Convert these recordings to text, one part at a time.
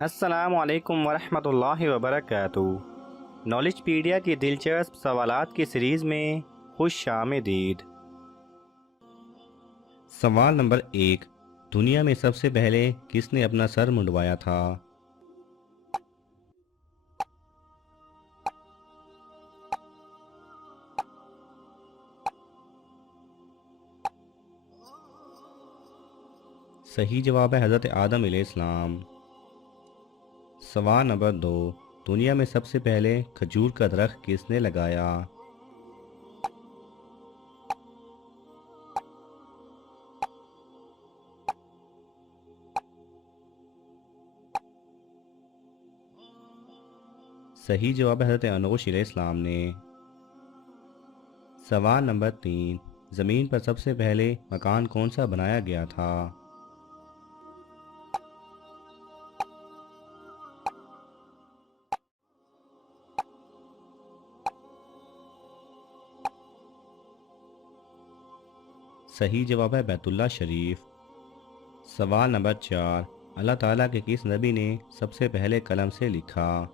السلام علیکم ورحمۃ اللہ وبرکاتہ۔ نالج پیڈیا کی دلچسپ سوالات کی سیریز میں خوش آمدید۔ سوال نمبر 1، دنیا میں سب سے پہلے کس نے اپنا سر منڈوایا تھا؟ صحیح جواب ہے حضرت آدم علیہ السلام۔ سوال نمبر 2، دنیا میں سب سے پہلے کھجور کا درخت کس نے لگایا؟ صحیح جواب ہے حضرت انوش علیہ السلام نے۔ سوال نمبر 3، زمین پر سب سے پہلے مکان کون سا بنایا گیا تھا؟ صحیح جواب ہے بیت اللہ شریف۔ سوال نمبر 4، اللہ تعالیٰ کے کس نبی نے سب سے پہلے قلم سے لکھا؟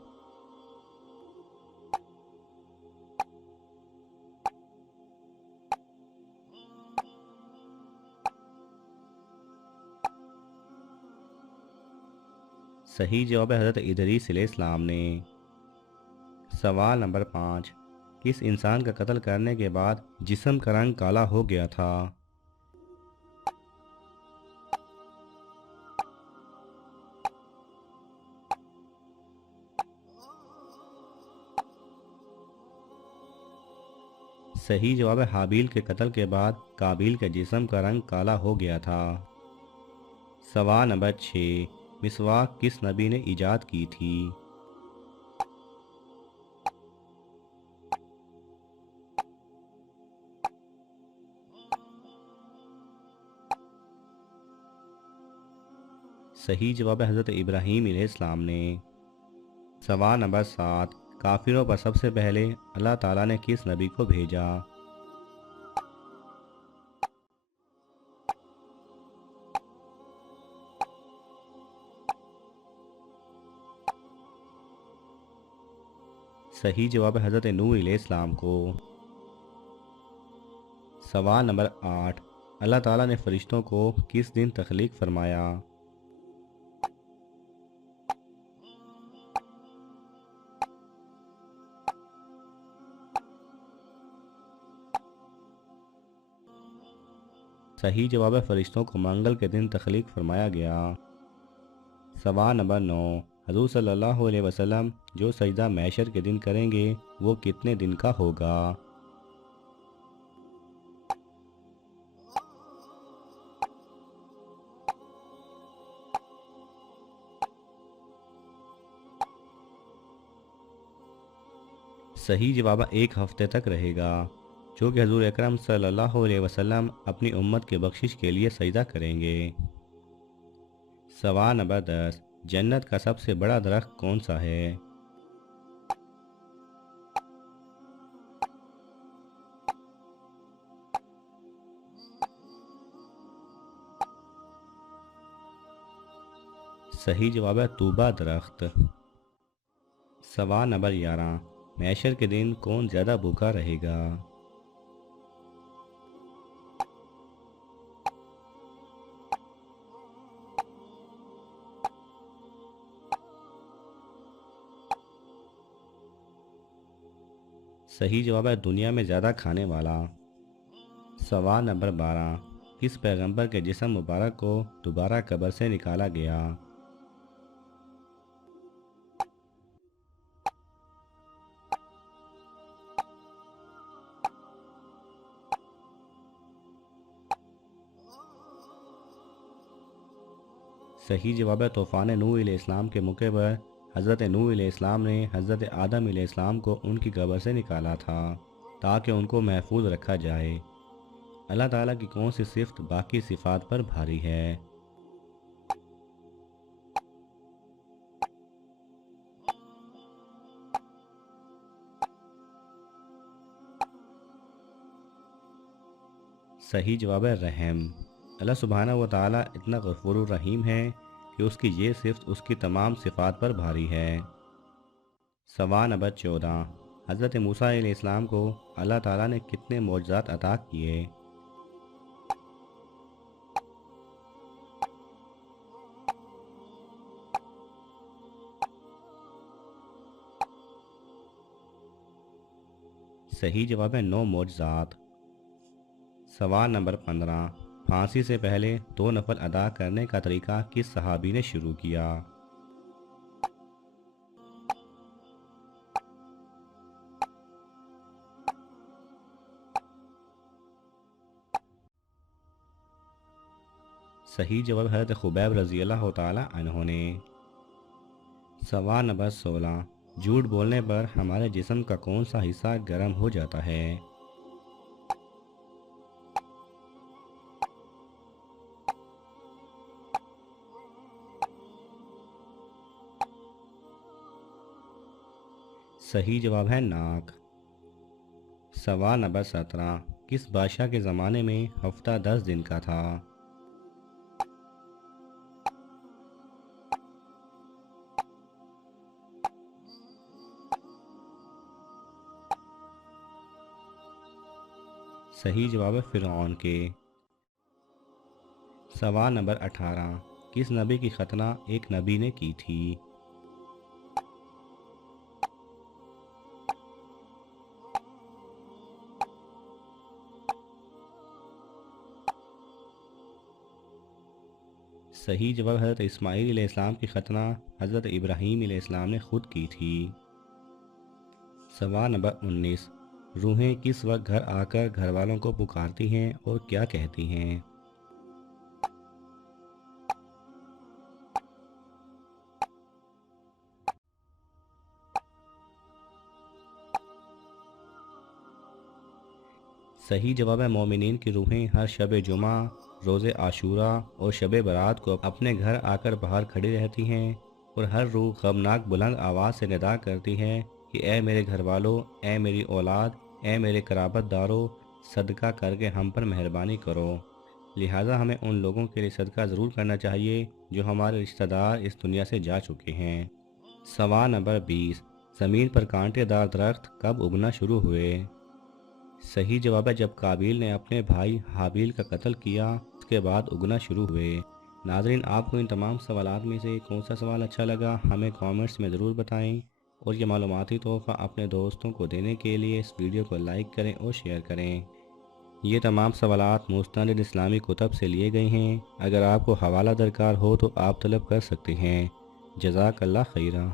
صحیح جواب ہے حضرت ادریس علیہ السلام نے۔ سوال نمبر 5، کس انسان کا قتل کرنے کے بعد جسم کا رنگ کالا ہو گیا تھا؟ صحیح جواب ہے حابیل کے قتل کے بعد قابیل کے جسم کا رنگ کالا ہو گیا تھا۔ سوال نمبر 6، مسواک کس نبی نے ایجاد کی تھی؟ صحیح جواب ہے حضرت ابراہیم علیہ السلام نے۔ سوال نمبر 7، کافروں پر سب سے پہلے اللہ تعالیٰ نے کس نبی کو بھیجا؟ صحیح جواب ہے حضرت نوح علیہ السلام کو۔ سوال نمبر 8، اللہ تعالیٰ نے فرشتوں کو کس دن تخلیق فرمایا؟ صحیح جواب ہے فرشتوں کو منگل کے دن تخلیق فرمایا گیا۔ سوال نمبر 9، حضور صلی اللہ علیہ وسلم جو سجدہ محشر کے دن کریں گے وہ کتنے دن کا ہوگا؟ صحیح جواب ایک ہفتے تک رہے گا، جو کہ حضور اکرم صلی اللہ علیہ وسلم اپنی امت کے بخشش کے لیے سجدہ کریں گے۔ سوال نمبر 10، جنت کا سب سے بڑا درخت کون سا ہے؟ صحیح جواب ہے طوبہ درخت۔ سوال نمبر 11، محشر کے دن کون زیادہ بھوکا رہے گا؟ صحیح جواب ہے دنیا میں زیادہ کھانے والا۔ سوال نمبر 12، کس پیغمبر کے جسم مبارک کو دوبارہ قبر سے نکالا گیا؟ صحیح جواب ہے طوفان نوح علیہ السلام کے موقع پر حضرت نوح علیہ السلام نے حضرت آدم علیہ السلام کو ان کی قبر سے نکالا تھا تاکہ ان کو محفوظ رکھا جائے۔ اللہ تعالیٰ کی کون سی صفت باقی صفات پر بھاری ہے؟ صحیح جواب ہے رحم۔ اللہ سبحانہ و تعالیٰ اتنا غفور الرحیم ہے کہ اس کی یہ صفت اس کی تمام صفات پر بھاری ہے۔ سوال نمبر 14، حضرت موسیٰ علیہ السلام کو اللہ تعالیٰ نے کتنے معجزات عطا کیے؟ صحیح جواب ہے 9 معجزات۔ سوال نمبر 15، پھانسی سے پہلے 2 نفل ادا کرنے کا طریقہ کس صحابی نے شروع کیا؟ صحیح جواب حضرت خبیب رضی اللہ تعالی عنہ نے۔ سوال نمبر 16، جھوٹ بولنے پر ہمارے جسم کا کون سا حصہ گرم ہو جاتا ہے؟ صحیح جواب ہے ناک۔ سوال نمبر 17، کس بادشاہ کے زمانے میں ہفتہ 10 دن کا تھا؟ صحیح جواب ہے فرعون کے۔ سوال نمبر 18، کس نبی کی ختنہ ایک نبی نے کی تھی؟ صحیح جواب حضرت اسماعیل علیہ السلام کی ختنہ حضرت ابراہیم علیہ السلام نے خود کی تھی۔ سوال نمبر 19، روحیں کس وقت گھر آ کر گھر والوں کو پکارتی ہیں اور کیا کہتی ہیں؟ صحیح جواب ہے مومنین کی روحیں ہر شب جمعہ، روز عاشوراء اور شب برات کو اپنے گھر آ کر باہر کھڑی رہتی ہیں اور ہر روح غمناک بلند آواز سے ندا کرتی ہے کہ اے میرے گھر والو، اے میری اولاد، اے میرے قرابت دارو، صدقہ کر کے ہم پر مہربانی کرو۔ لہٰذا ہمیں ان لوگوں کے لیے صدقہ ضرور کرنا چاہیے جو ہمارے رشتہ دار اس دنیا سے جا چکے ہیں۔ سوال نمبر 20، زمین پر کانٹے دار درخت کب اگنا شروع ہوئے؟ صحیح جواب ہے جب قابیل نے اپنے بھائی حابیل کا قتل کیا، اس کے بعد اگنا شروع ہوئے۔ ناظرین، آپ کو ان تمام سوالات میں سے کون سا سوال اچھا لگا ہمیں کامنٹس میں ضرور بتائیں، اور یہ معلوماتی تحفہ اپنے دوستوں کو دینے کے لیے اس ویڈیو کو لائک کریں اور شیئر کریں۔ یہ تمام سوالات مستند اسلامی کتب سے لیے گئے ہیں۔ اگر آپ کو حوالہ درکار ہو تو آپ طلب کر سکتے ہیں۔ جزاک اللہ خیرہ۔